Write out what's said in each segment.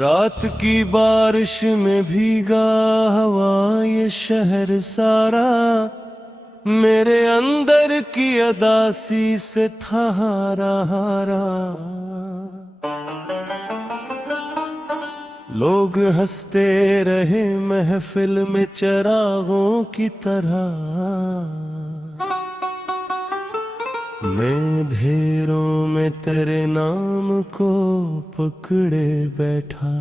रात की बारिश में भीगा हवा ये शहर सारा, मेरे अंदर की अदासी से था हारा हारा। लोग हंसते रहे महफिल में चरागों की तरह, मैं ढेरों में तेरे नाम को पकड़े बैठा।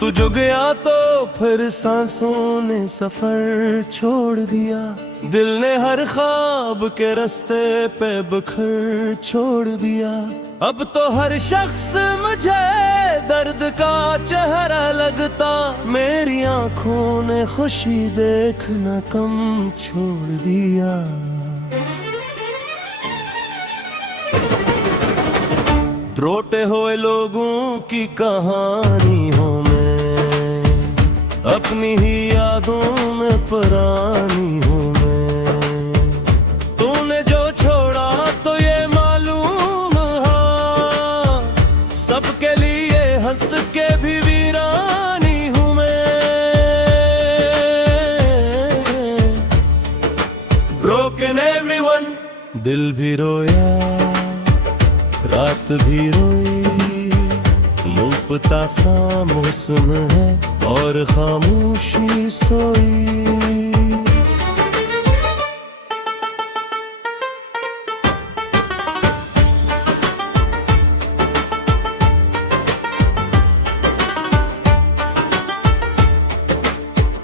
तू जो गया तो फिर सांसों ने सफर छोड़ दिया, दिल ने हर ख्वाब के रास्ते पे बखर छोड़ दिया। अब तो हर शख्स मुझे दर्द का चेहरा लगता, मेरी आंखों ने खुशी देखना कम छोड़ दिया। रोते हुए लोगों की कहानी हूँ मैं, अपनी ही यादों में पुरानी हूँ मैं। तूने जो छोड़ा तो ये मालूम हाँ, सबके लिए हंस के भी वीरानी हूँ मैं। Broken everyone, दिल भी रोया रात भी रोई, मुफ्ता सा मौसम है और खामोशी सोई।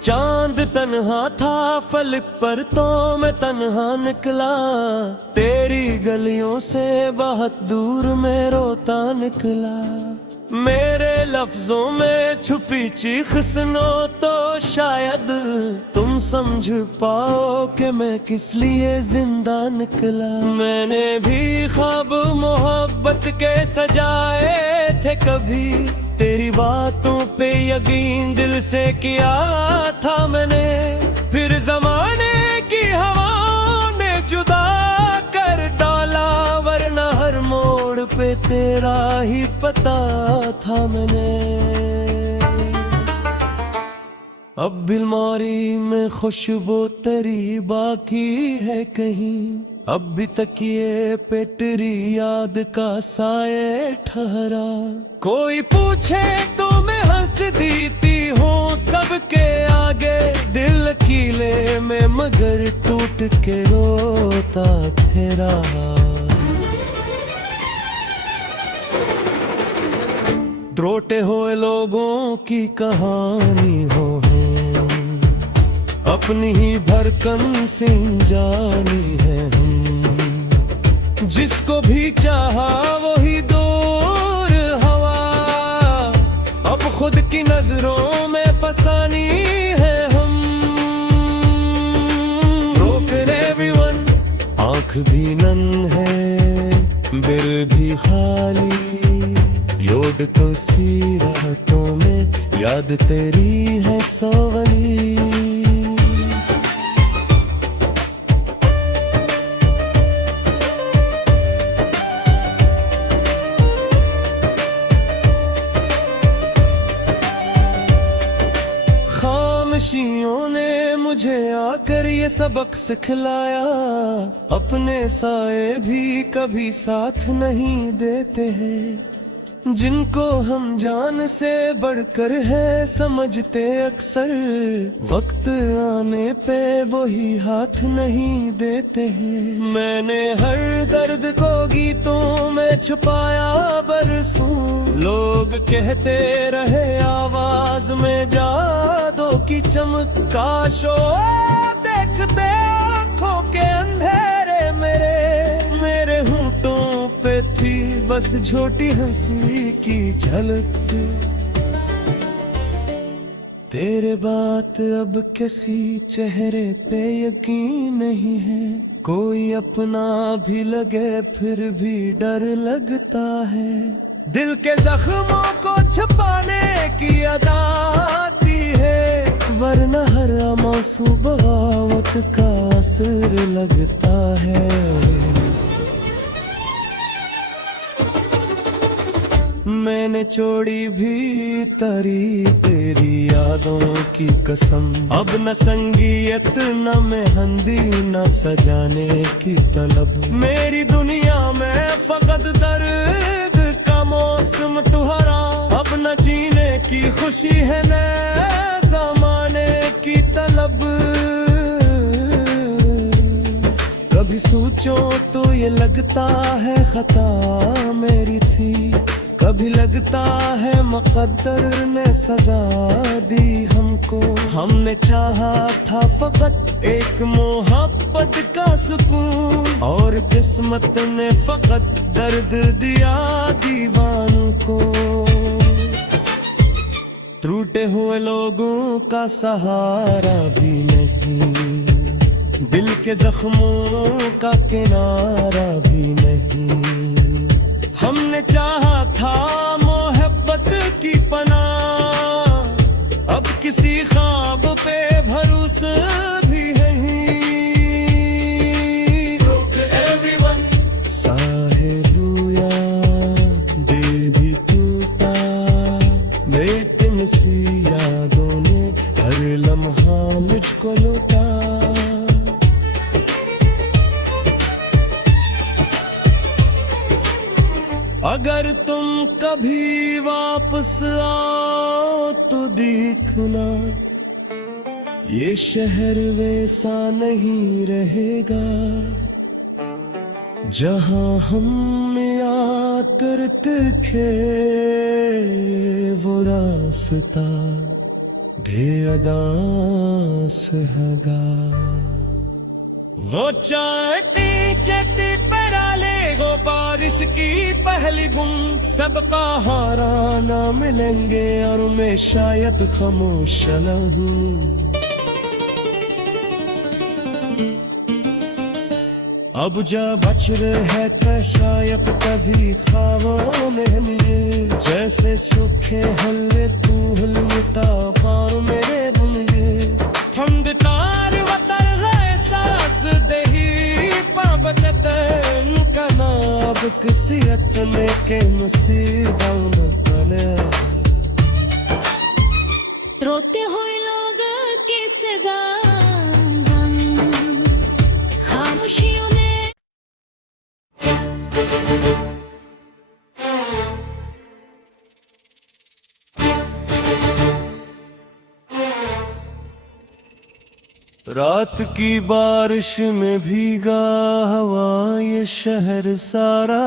चांद तन्हा था फलक पर तो मैं तन्हा निकला, तेरी गलियों से बहुत दूर में रोता निकला। मेरे लफ्जों में छुपी चीख सुनो तो शायद तुम समझ पाओ कि मैं किस लिए जिंदा निकला। मैंने भी ख्वाब मोहब्बत के सजाए थे कभी, तेरी बातों पे यकीन दिल से किया था मैंने। फिर जमाने की हवाओं ने जुदा कर डाला, वरना हर मोड़ पे तेरा ही पता था मैंने। अब अलमारी में खुशबू तेरी बाकी है कहीं, अब भी तकिए पे तेरी याद का साए ठहरा। कोई पूछे तो मैं हंस देती हूँ सबके आगे, दिल कीले में मगर टूट के रोता तेरा। रोते हुए लोगों की कहानी हो है, अपनी ही धड़कन से जानी है हम। जिसको भी चाहा वही दूर हवा, अब खुद की नजरों में फसानी है हम। Broken everyone, आँख भी नन है दिल भी खाली, योड तो सी रातों में याद तेरी है सोवली। खामोशियों ने मुझे आकर ये सबक सिखलाया, अपने साए भी कभी साथ नहीं देते हैं। जिनको हम जान से बढ़कर है समझते अक्सर, वक्त आने पे वही हाथ नहीं देते हैं। मैंने हर दर्द को गीतों में छुपाया बरसों, लोग कहते रहे आवाज में जादू की चमक। काशो देखते आँखों के अंधेरे मेरे होंठों पे थी बस छोटी हंसी की झलक। तेरे बात अब किसी चेहरे पे यकीन नहीं है, कोई अपना भी लगे फिर भी डर लगता है। दिल के जख्मों को छुपाने की अदा आती है, वरना हर आंसू बगावत का असर लगता है। मैंने छोड़ी भी तरी तेरी यादों की कसम, अब न संगीत न मेहंदी न सजाने की तलब। मेरी दुनिया में फकत दर्द का मौसम तुहरा, अब न जीने की खुशी है न ज़माने की तलब। कभी सोचो तो ये लगता है खता मेरी थी, कभी लगता है मुक़द्दर ने सजा दी हमको। हमने चाहा था फकत एक मोहब्बत का सुकून, और किस्मत ने फकत दर्द दिया दीवानों को। टूटे हुए लोगों का सहारा भी नहीं, दिल के जख्मों का किनारा भी नहीं। हमने चाहा था मोहब्बत की पनाह, अब किसी ख्वाब पे भरोसा भी नहीं। साहेलुया दे भी टूटा, बेटिन सी यादों ने हर लम्हा मुझको लौटा। अगर तुम कभी वापस आओ तो देखना, ये शहर वैसा नहीं रहेगा जहां हम याद करते थे। वो रास्ता बेअदास हैगा। वो चाहती चटी पराले, वो बारिश की पहली बूंद, सबका हारा ना मिलेंगे और मैं शायद खामोश रहूं। अब जा बच रहे है तो शायद कभी ख्वाबों में मिले, जैसे सूखे हल्ले तू हिलता पार मेरे बुनिए। हम तार वतर है सांस दही पाबतन का नाब, किसी अतने के मुसीबत तले। रोते हुए लोग किस गम खामोशियों में। रात की बारिश में भीगा हवा ये शहर सारा,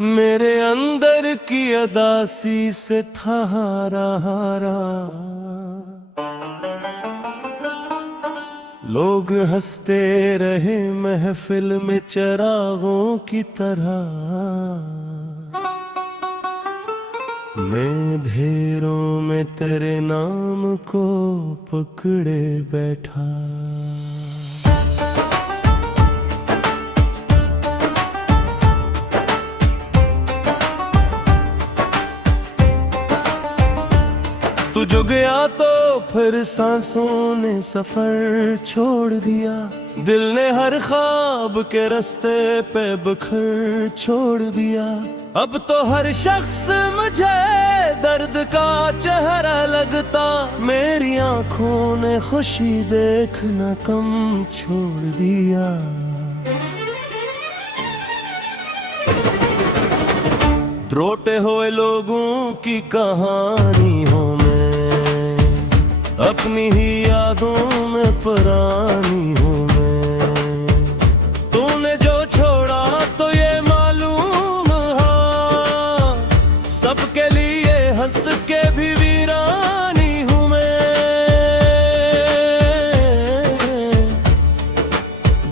मेरे अंदर की अदासी से था हारा हारा। लोग हंसते रहे महफिल में चरागों की तरह, मैं ढेरों में तेरे नाम को पकड़े बैठा। तू जो गया तो फिर सांसों ने सफर छोड़ दिया, दिल ने हर ख्वाब के रास्ते पे बखर छोड़ दिया। अब तो हर शख्स मुझे दर्द का चेहरा लगता, मेरी आंखों ने खुशी देखना कम छोड़ दिया। रोते हुए लोगों की कहानी हूँ मैं, अपनी ही यादों में पुरानी हूँ मैं। तूने जो छोड़ा तो ये मालूम हाँ, सबके लिए हंस के भी वीरानी हूँ मैं।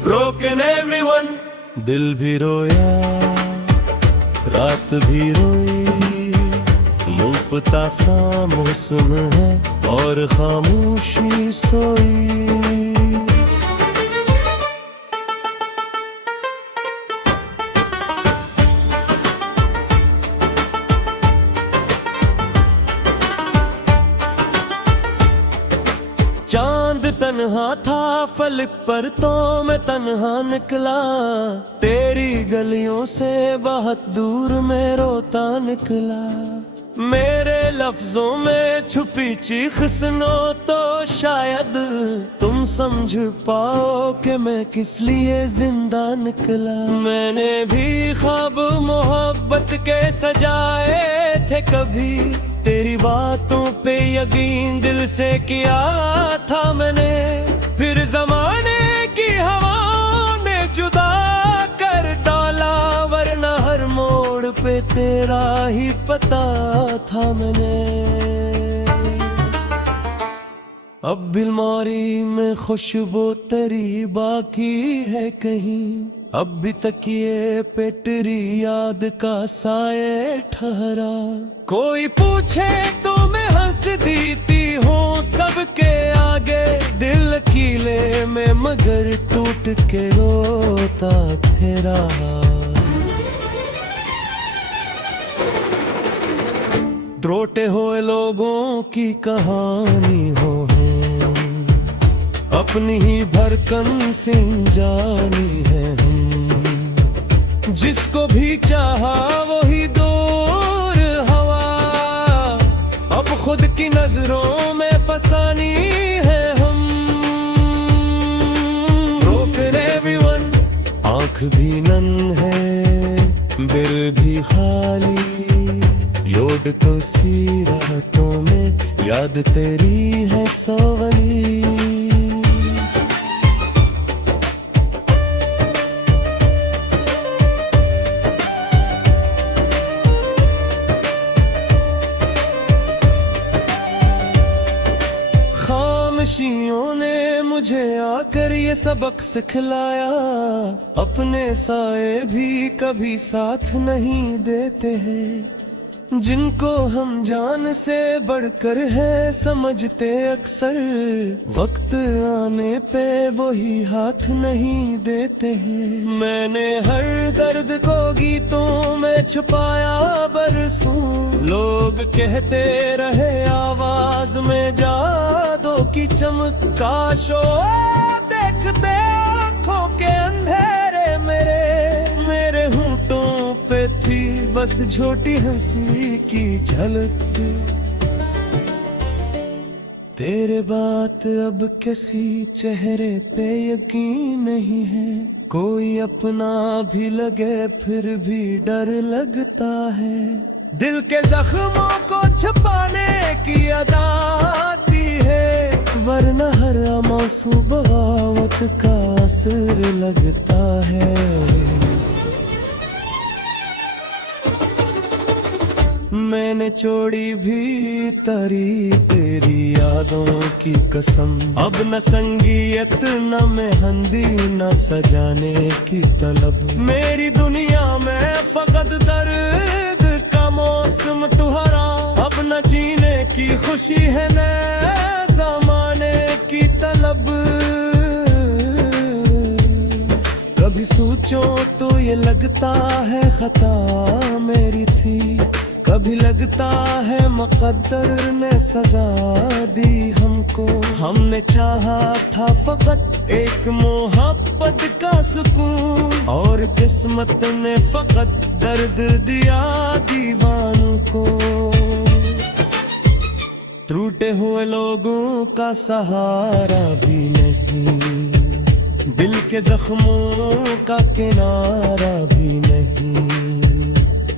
Broken everyone, दिल भी रोया रात भी रोई, मुफ्ता सा मौसम है और खामोशी सोई। तन्हा था फलक पर तो मैं तन्हा निकला, तेरी गलियों से बहुत दूर मैं रोता निकला। मेरे लफ्जों में छुपी चीख सुनो तो शायद तुम समझ पाओ कि मैं किस लिए जिंदा निकला। मैंने भी ख्वाब मोहब्बत के सजाए थे कभी, तेरी बातों पे यकीन दिल से किया था मैंने, फिर जमाने की हवाओं ने जुदा कर डाला, वरना हर मोड़ पे तेरा ही पता था मैंने। अब बिलमारी में खुशबू तेरी बाकी है कहीं, अब भी तकिए पे तेरी याद का साए ठहरा। कोई पूछे तो मैं हंस देती हूँ सबके आगे, दिल कीले में मगर टूट के रोता फिरा। रोते हुए लोगों की कहानी हो अपनी ही भरकन से जानी है हम, जिसको भी चाहा वही दूर हवा, अब खुद की नजरों में फसानी है हम। रोकने everyone, आंख भी नन है दिल भी खाली, योड को सी रातों में याद तेरी है सवली। खामोशियों ने मुझे आकर ये सबक सिखलाया, अपने साए भी कभी साथ नहीं देते हैं, जिनको हम जान से बढ़कर है समझते अक्सर, वक्त आने पे वही हाथ नहीं देते हैं। मैंने हर दर्द को गीतों में छुपाया बरसों, लोग कहते रहे आवाज में जादू की चमक, काशो देखते आँखों के अंधेरे मेरे होंठों पे थी बस छोटी हंसी की झलक। तेरे बात अब किसी चेहरे पे यकीन नहीं है, कोई अपना भी लगे फिर भी डर लगता है। दिल के जख्मों को छुपाने की अदा आती है, वरना हर आंसू बगावत का असर लगता है। मैंने छोड़ी भी तारी तेरी यादों की कसम, अब न संगीत न मेहंदी न सजाने की तलब, मेरी दुनिया में फकत दर्द का मौसम तुहरा, अब न जीने की खुशी है न ज़माने की तलब। कभी सोचो तो ये लगता है खता मेरी थी, कभी लगता है मुक़द्दर ने सजा दी हमको। हमने चाहा था फकत एक मोहब्बत का सुकून, और किस्मत ने फकत दर्द दिया दीवानों को। टूटे हुए लोगों का सहारा भी नहीं, दिल के जख्मों का किनारा भी नहीं।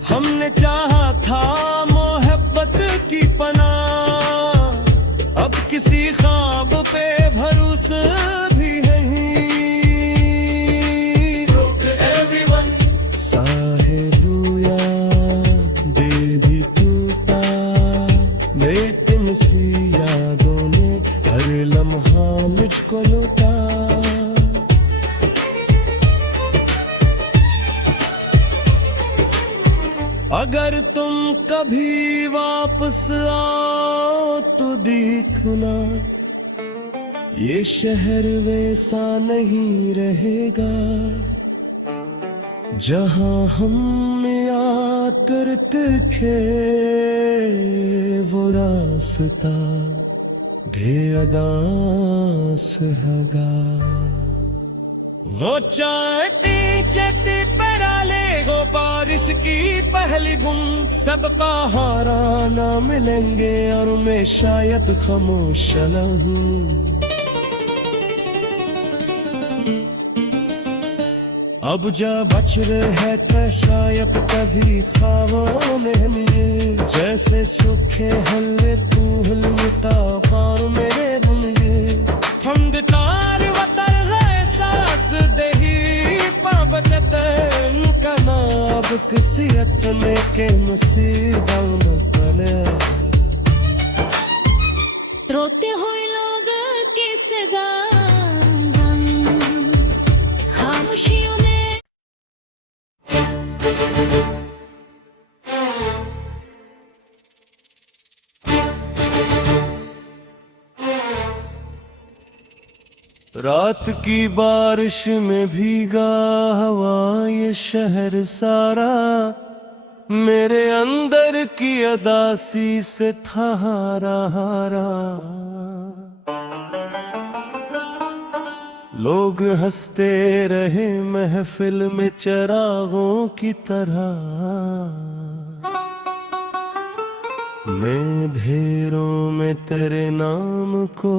हमने चाहा था मोहब्बत की पनाह, अब किसी ख्वाब पे भरोसा भी नहीं। everyone, साहिबुया दिल भी टूटा, बेटिन-सी यादों ने हर लम्हा मुझको लौटा। अगर तुम कभी वापस आओ तो देखना, ये शहर वैसा नहीं रहेगा जहां हम याद करते थे वो रास्ता। बूढ़े अदास हगा वो चाहती चेती पराले वो बारिश की पहली बूंद सबका हारा ना मिलेंगे और मैं शायद खामोश रहूं अब जा बच रहे है तो शायद कभी ख्वाबों में लिए जैसे सूखे हल्ले तू हिलता पार मेरे दुनिये हम तार वतर है सांस दही पाबतन का नाब किसी अतने के मुसीबत तले रोते हुए लोग किस गान खामोशियों में रात की बारिश में भीगा हवा ये शहर सारा मेरे अंदर की अदासी से था हारा हारा लोग हंसते रहे महफिल में चरागों की तरह मैं अंधेरों में तेरे नाम को